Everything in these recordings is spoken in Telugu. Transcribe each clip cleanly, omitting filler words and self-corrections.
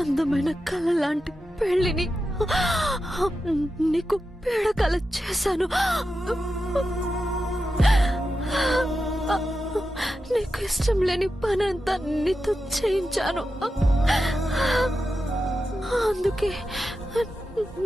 అందమైన కళ లాంటి పెళ్లిని నీకు పీడకల చేశాను. నీకు ఇష్టం లేని పనంతా నీతో చేయించాను. అందుకే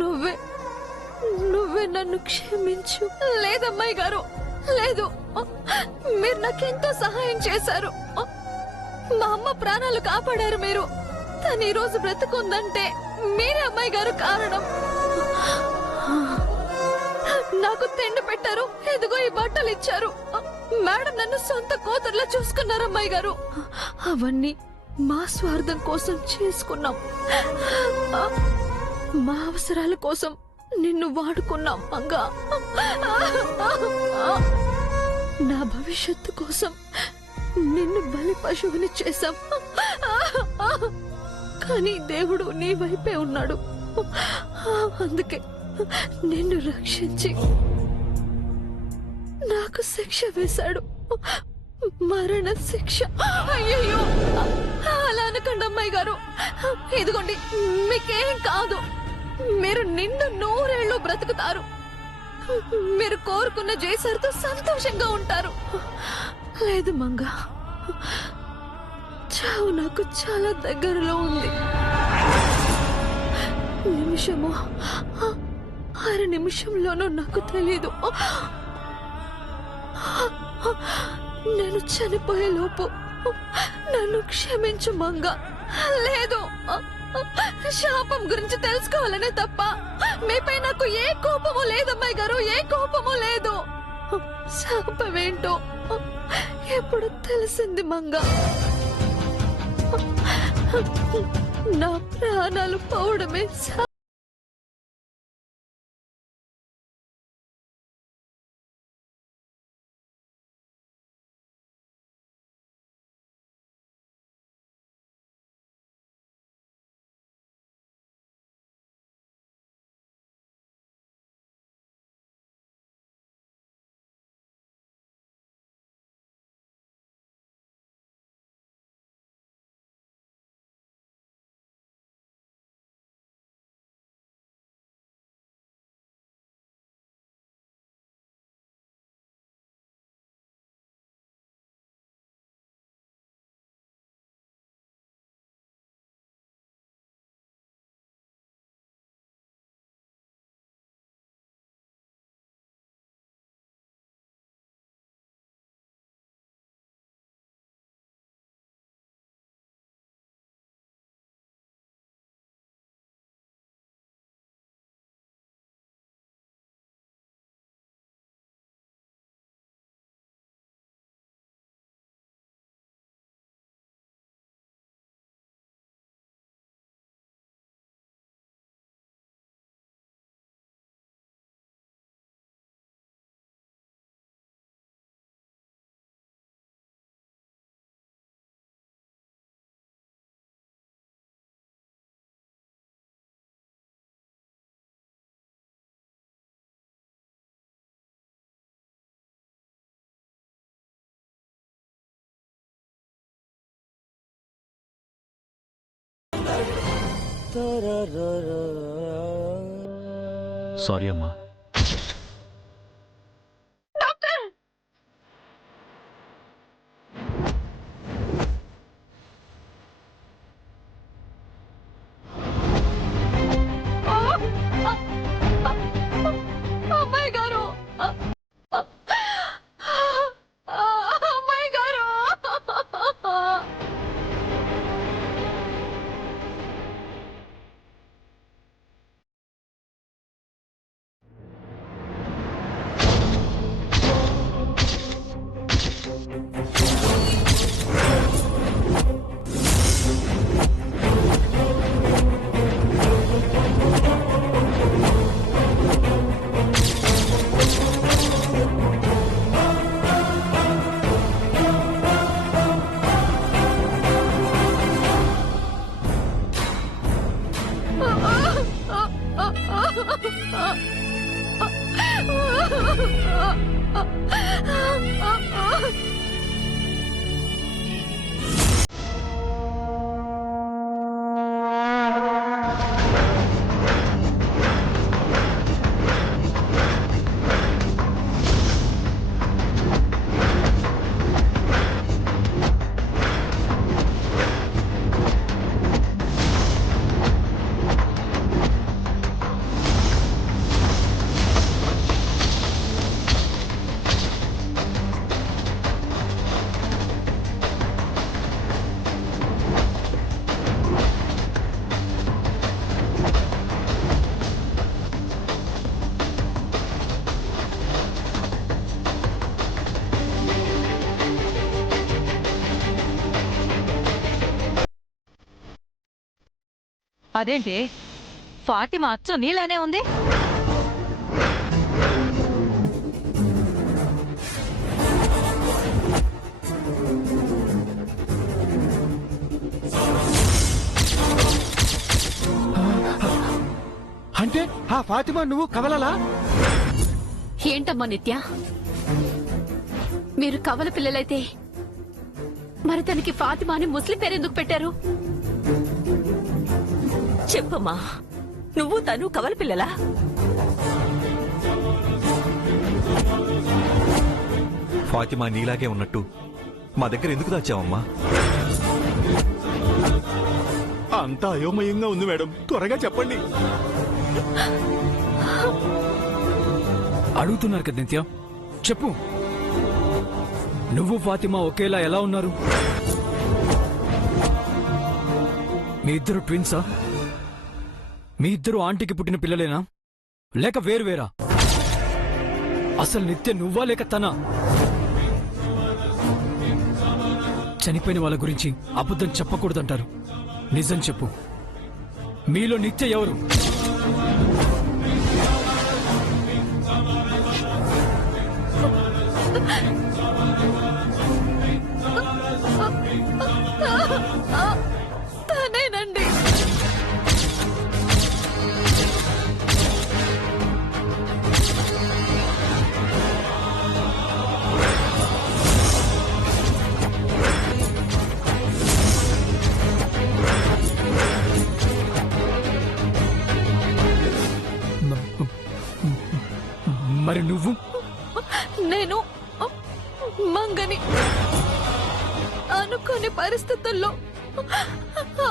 నువ్వే నన్ను క్షమించు. లేదమ్మాయి గారు, లేదు. మీరు నాకెంతో సహాయం చేశారు. మా అమ్మ ప్రాణాలు కాపాడారు మీరు. తను ఈ రోజు బ్రతుకుందంటే మీరే అమ్మాయి గారు కారణం. నాకు తిండి పెట్టారు, ఎదుగో ఈ బట్టలు ఇచ్చారు. మేడం నన్ను సొంత కూతుర్లా చూసుకున్నారు అమ్మాయి గారు. అవన్నీ మా స్వార్థం కోసం చేసుకున్నాం. మా అవసరాల కోసం నిన్ను వాడుకున్నాం మంగా. నా భవిష్యత్తు కోసం నిన్ను బలి పశువుని చేశాం. కానీ దేవుడు నీ వైపే ఉన్నాడు. అందుకే నిన్ను రక్షించి నాకు శిక్ష వేశాడు, మరణ శిక్ష. అయ్యో, అలా అనకండి అమ్మాయి గారు. ఇదిగోండి, మీకేం కాదు. మీరు నిండు 100 ఏళ్ళు బ్రతుకుతారు. మీరు కోరుకున్న జేసర్తో సంతోషంగా ఉంటారు. లేదు మంగా, చావు నాకు చాలా దగ్గరలో ఉంది. నిమిషమో 6 నిమిషంలోనూ నాకు తెలీదు. నేను చనిపోయే లోపు నన్ను క్షమించు మంగా. లేదు, శాపం గురించి తెలుసుకోవాలనే తప్ప మీపై నాకు ఏ కోపము లేదమ్మాయి గారు, ఏ కోపము లేదు. శాపమేంటో ఎప్పుడు తెలిసింది మంగా. నా ప్రాణాలు పోవడమే సారీ అమ్మా. అమ్మాయి గారు, అమ్మాయి గారు. అదేంటి ఫాతిమా అచ్చు నీలానే ఉంది. అంటే ఆ ఫాతిమా నువ్వు కవలలా? ఏంటమ్మా నిత్య, మీరు కవల పిల్లలైతే మరి తనకి ఫాతిమా అని ముస్లిం పేరెందుకు పెట్టారు? చెప్పమ్మా, నువ్వు తను కవల పిల్లలా? ఫాతిమా నీలాగే ఉన్నట్టు మా దగ్గర ఎందుకు దాచావమ్మా? అంతా అయోమయంగా ఉంది మేడం, త్వరగా చెప్పండి. అడుగుతున్నారు కదా నిత్య, చెప్పు. నువ్వు ఫాతిమా ఒకేలా ఎలా ఉన్నారు? మీ ఇద్దరు ట్విన్సా? మీ ఇద్దరు ఆంటీకి పుట్టిన పిల్లలేనా లేక వేరువేరా? అసలు నిత్య నువ్వా లేక తనా? చనిపోయిన వాళ్ళ గురించి అబద్ధం చెప్పకూడదంటారు. నిజం చెప్పు, మీలో నిత్య ఎవరు? తనేనండి. మరి నువ్వు? నేను మంగని. అనుకోని పరిస్థితుల్లో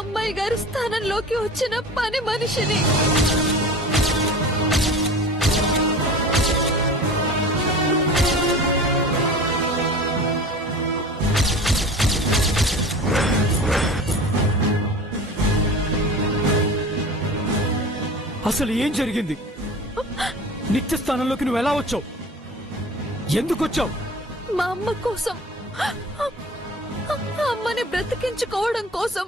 అమ్మాయి గారి స్థానంలోకి వచ్చిన పని మనిషిని. అసలు ఏం జరిగింది? నిత్య స్థానంలోకి నువ్వు ఎలా వచ్చావు? ఎందుకు వచ్చావు? మా అమ్మ కోసం, అమ్మని బ్రతికించుకోవడం కోసం.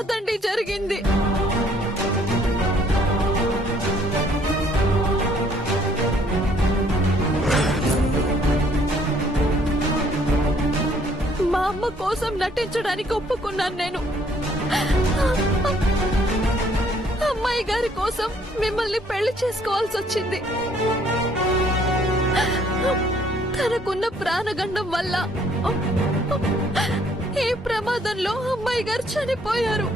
అదండి జరిగింది. మా అమ్మ కోసం నటించడానికి ఒప్పుకున్నాను నేను. అమ్మాయి గారి కోసం మిమ్మల్ని పెళ్లి చేసుకోవాల్సి వచ్చింది. తనకున్న ప్రాణగండం వల్ల ఈ ప్రమాదంలో అమ్మాయి గారు చనిపోయారు.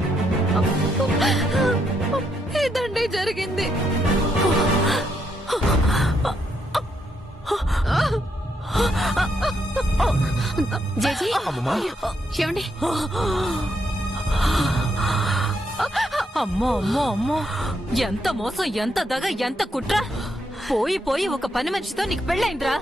ఇదండి జరిగింది. జేజీ, ఏమండి? అమ్మో అమ్మో అమ్మో, ఎంత మోసం, ఎంత దగ, ఎంత కుట్ర! పోయి పోయి ఒక పని మనిషితో నీకు పెళ్ళైందిరా.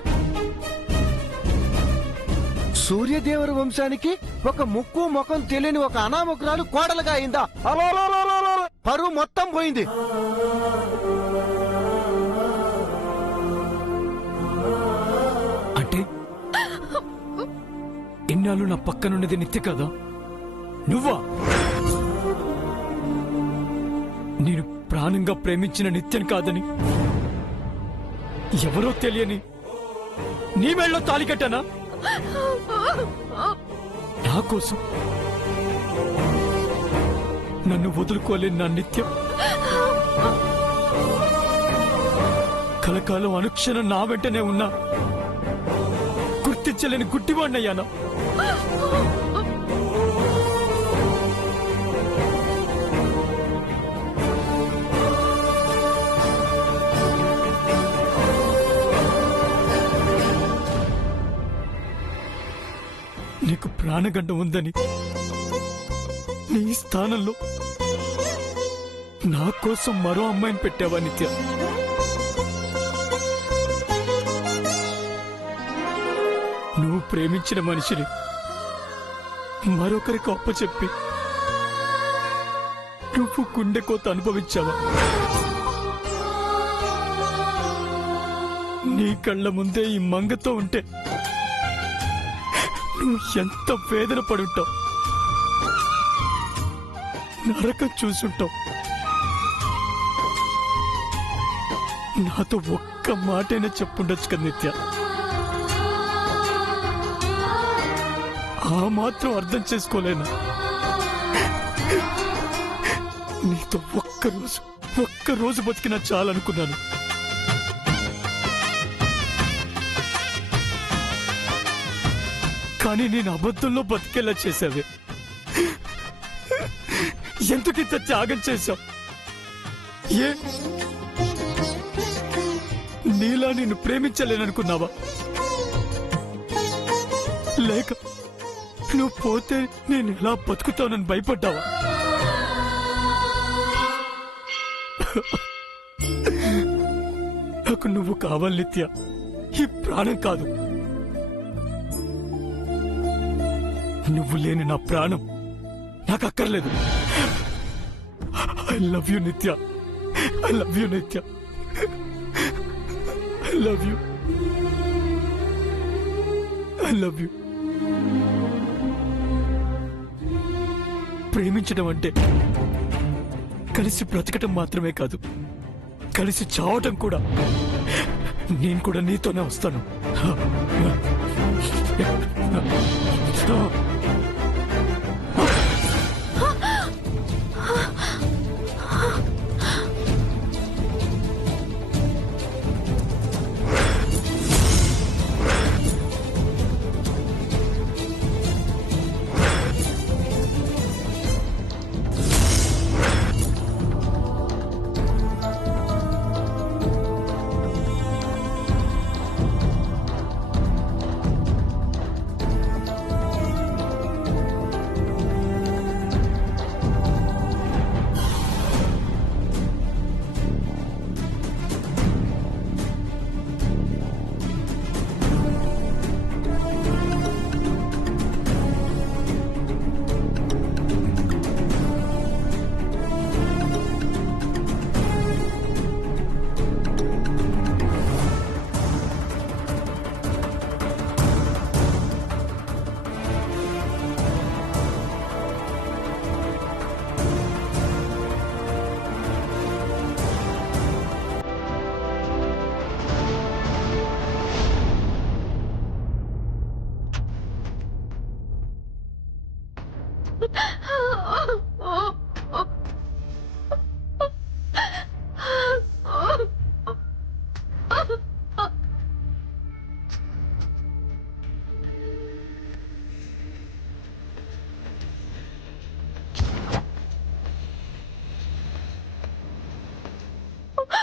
సూర్యదేవర వంశానికి ఒక ముక్కు ముఖం తెలియని ఒక అనామకురాలు కోడలుగా అయిందా? అలోలోలోలోలో! పరువు మొత్తం పోయింది. అంటే ఇన్నాళ్ళు నా పక్కనున్నది నిత్య కదా? నువ్వా? నేను ప్రాణంగా ప్రేమించిన నిత్యం కాదని ఎవరో తెలియని నీ మెళ్ళో తాళి కట్టానా? నా కోసం నన్ను వదులుకోలేని నా నిత్యం కలకాలం అనుక్షణం నా వెంటనే ఉన్నా గుర్తించలేని గుడ్డివాణ్ణయ్యానా? నీకు ప్రాణగండం ఉందని నీ స్థానంలో నా కోసం మరో అమ్మాయిని పెట్టావా నిత్య? నువ్వు ప్రేమించిన మనిషిని మరొకరికి అప్పచెప్పి నువ్వు గుండె కోత అనుభవించావా? నీ కళ్ళ ముందే ఈ మంగతో ఉంటే నువ్వు ఎంత వేదన పడుంటావు, నరకం చూసుంటావు. నాతో ఒక్క మాటైనా చెప్పుండొచ్చు కదా నిత్య. ఆ మాత్రం అర్థం చేసుకోలేను. నీతో ఒక్కరోజు బతికినా చాలనుకున్నాను. కానీ నేను అబద్ధంలో బతికేలా చేశావే. ఎందుకింత త్యాగం చేశావు? ఏ నీలా నిన్ను ప్రేమించలేననుకున్నావా? లేక నువ్వు పోతే నేను ఎలా బతుకుతానని భయపడ్డావా? నాకు నువ్వు కావాలి నిత్య, ఈ ప్రాణం కాదు. నువ్వు లేని నా ప్రాణం నాకు అక్కర్లేదు. ఐ లవ్ యూ నిత్య, ఐ లవ్ యూ నిత్య, I love you, I love you. ప్రేమించడం అంటే కలిసి బ్రతకటం మాత్రమే కాదు, కలిసి చావటం కూడా. నేను కూడా నీతోనే వస్తాను.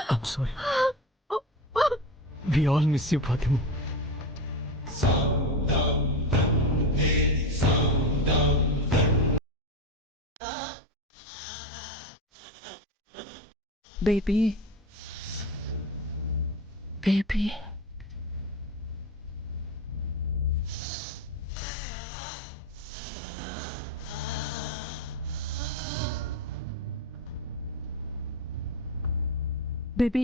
I'm sorry. We all miss you, Fatima. Baby. Baby. Baby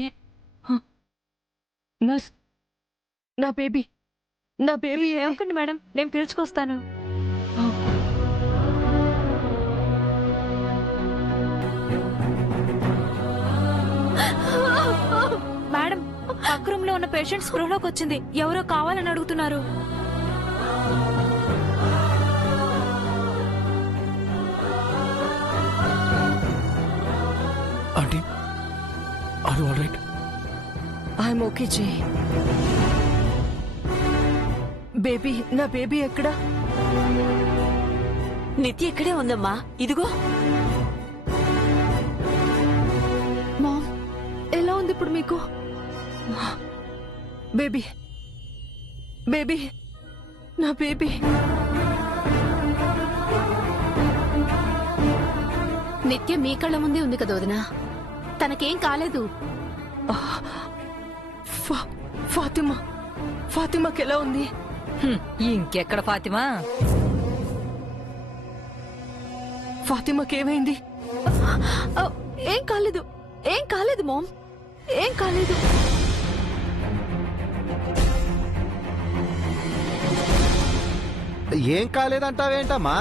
నా బేబీ ఏమకండి మేడం, నేను పిలుచుకొస్తాను. మేడం, పక్క రూమ్ లో ఉన్న పేషెంట్ స్పృహలోకి వచ్చింది. ఎవరో కావాలని అడుగుతున్నారు. Aunty, are you all right? I'm okay జే. బేబీ, నా బేబీ ఎక్కడా? నిత్య ఇక్కడే ఉందమ్మా, ఇదిగో. మామ్, ఎలా ఉంది ఇప్పుడు మీకు? బేబీ, బేబీ, నా బేబీ. నిత్య మీ కళ్ళ ముందే ఉంది కదా వదినా, తనకేం కాలేదు. ఫాతిమాకి ఎలా ఉంది? ఇంకెక్కడ ఫాతిమా? ఫాతిమాకేమైంది? ఏం కాలేదు, ఏం కాలేదు మామ్, ఏం కాలేదు. ఏం కాలేదంటావేంటమ్మా?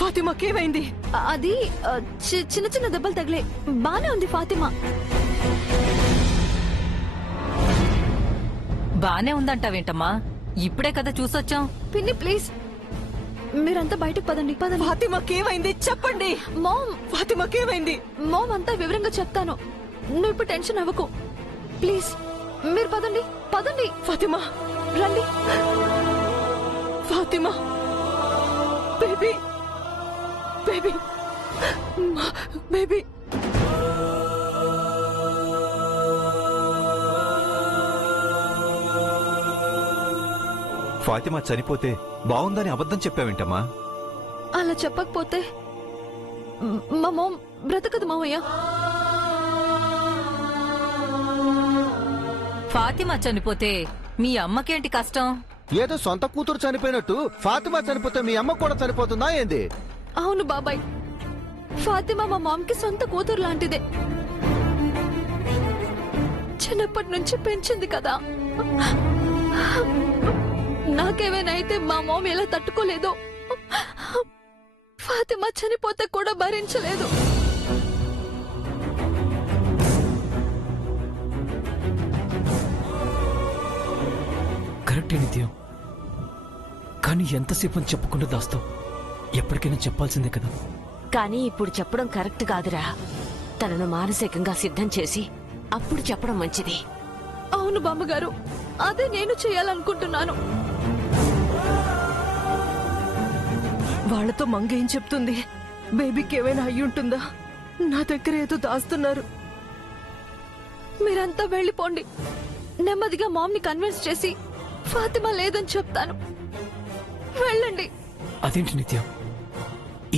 ఫాతిమాకేమైంది? అది చిన్న చిన్న దెబ్బలు తగిలే, బానే ఉంది ఫాతిమా. బానే ఉందంటావేంటమ్మా? ఇప్పుడే కదా చూసొచ్చాం. పిన్ని ప్లీజ్, మీరంతా బయటకు పదండి, పదండి. ఫాతిమాకేమైంది చెప్పండి. మామ్, ఫాతిమాకేమైంది? మామ్ అంతా వివరంగా చెప్తాను, నువ్వు ఇప్పుడు టెన్షన్ అవ్వకు. ప్లీజ్ మీరు పదండి, పదండి. ఫాతిమా రండి. Fatima baby baby baby. Fatima చనిపోతే బాగుందని అబద్ధం చెప్పావేంటమ్మా? అలా చెప్పకపోతే మా మామ్ బ్రతకదు మావయ్య. ఫాతిమా చనిపోతే మీ అమ్మకేంటి కష్టం? ఏదో సొంత కూతురు చనిపోయినట్టు ఫాతిమా చనిపోతే మీ అమ్మ కూడా చనిపోతుందా ఏంది? అవును బాబాయ్, ఫాతిమా మా మామ్కి సొంత కూతురు లాంటిదే. చిన్నప్పటి నుంచి పెంచింది కదా. నాకేమైనా అయితే మా మామ్ ఎలా తట్టుకోలేదో, ఫాతిమా చనిపోతే కూడా భరించలేదు. కరెక్టే నిత్యం, కానీ ఎంతసేపు అని చెప్పకుండా దాస్తావు? ఎప్పటికైనా చెప్పాల్సిందే కదా. కానీ ఇప్పుడు చెప్పడం కరెక్ట్ కాదురా. తనను మానసికంగా సిద్ధం చేసి అప్పుడు చెప్పడం మంచిది. అవును బామ్మగారు, అదే నేను చేయాలనుకుంటున్నాను. వాళ్లతో మంగ ఏం చెప్తుంది? బేబీకి ఏమైనా అయ్యి ఉంటుందా? నా దగ్గర ఏదో దాస్తున్నారు. మీరంతా వెళ్ళిపోండి, నెమ్మదిగా మామ్ని కన్విన్స్ చేసి ఫాతిమా లేదని చెప్తాను. వెళ్ళండి. అదేంటి నిత్యం,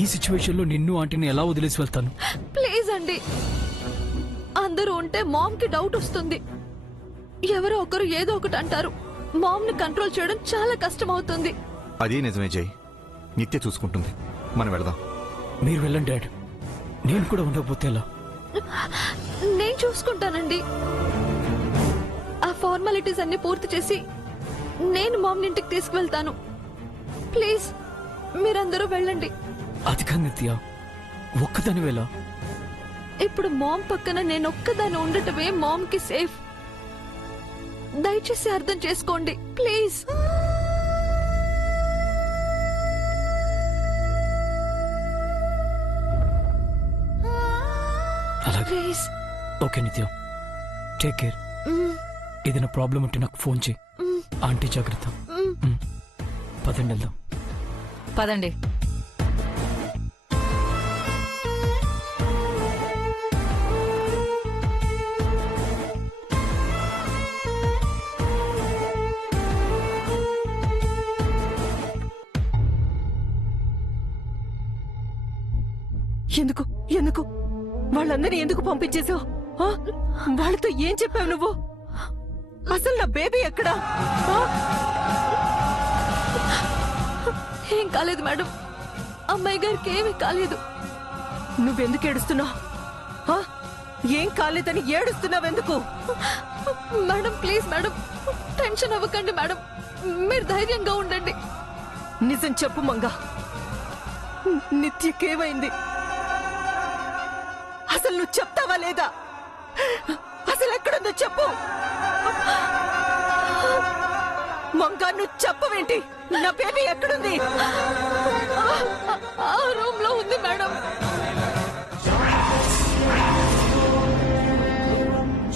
ఈ సిచ్యువేషన్ లో నిన్ను ఆంటీని ఎలా వదిలేసి వెళ్తాను? ప్లీజ్ అండి, అందరూ ఉంటే మామ్ కి డౌట్ వస్తుంది. ఎవరో ఒకరు ఏదో ఒకటి అంటారు. మామ్ ని కంట్రోల్ చేయడం చాలా కష్టం అవుతుంది. అదే నిజమే జై, నిత్య చూసుకుంటుంది. మనం వెళదాం. మీరు వెళ్ళండి డాడ్, నేను కూడా ఉండకపోతే ఎలా? నేను చూసుకుంటానండి. ఆ ఫార్మాలిటీస్ అన్ని పూర్తి చేసి నేను మామ్ ఇంటికి తీసుకువెళ్తాను. ప్లీజ్ మీరందరూ వెళ్ళండి. అది కాదు నిత్య, ఒక్కదాని వేళ. ఇప్పుడు మామ్ పక్కన నేను ఒక్కదాన్ని ఉండటమే మామ్ కి సేఫ్. దయచేసి అర్థం చేసుకోండి ప్లీజ్. అలాగే. ప్లీజ్. ఓకే నిత్యం, టేక్ కేర్. ఏదైనా ప్రాబ్లం ఉంటే నాకు ఫోన్ చేయి. ఆంటీ జాగ్రత్త. పదండి వెళ్దాం. పదండి. ఎందుకు ఎందుకు వాళ్ళందరినీ ఎందుకు పంపించేశావు? వాళ్ళతో ఏం చెప్పావు నువ్వు? అసలు నా బేబీ ఎక్కడా? ఏం కాలేదు మేడం, అమ్మాయి గారికి ఏమీ కాలేదు. నువ్వెందుకు ఏడుస్తున్నావు? ఏం కాలేదని ఏడుస్తున్నావెందుకు? మేడం ప్లీజ్ మేడం, టెన్షన్ అవ్వకండి మేడం, మీరు ధైర్యంగా ఉండండి. నిజం చెప్పు మంగా, నిత్యకేమైంది? అసలు నువ్వు చెప్తావా లేదా? అసలు ఎక్కడుందో చెప్పు మంగా. నువ్వు చెప్పవేంటి? నా బేబీ ఎక్కడుంది? ఆ రూమ్ లో ఉంది మేడం.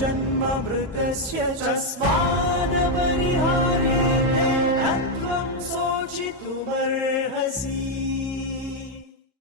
జన్మమృతస్య తస్మాదపరిహారే అత్వం శోచితుమర్హసి.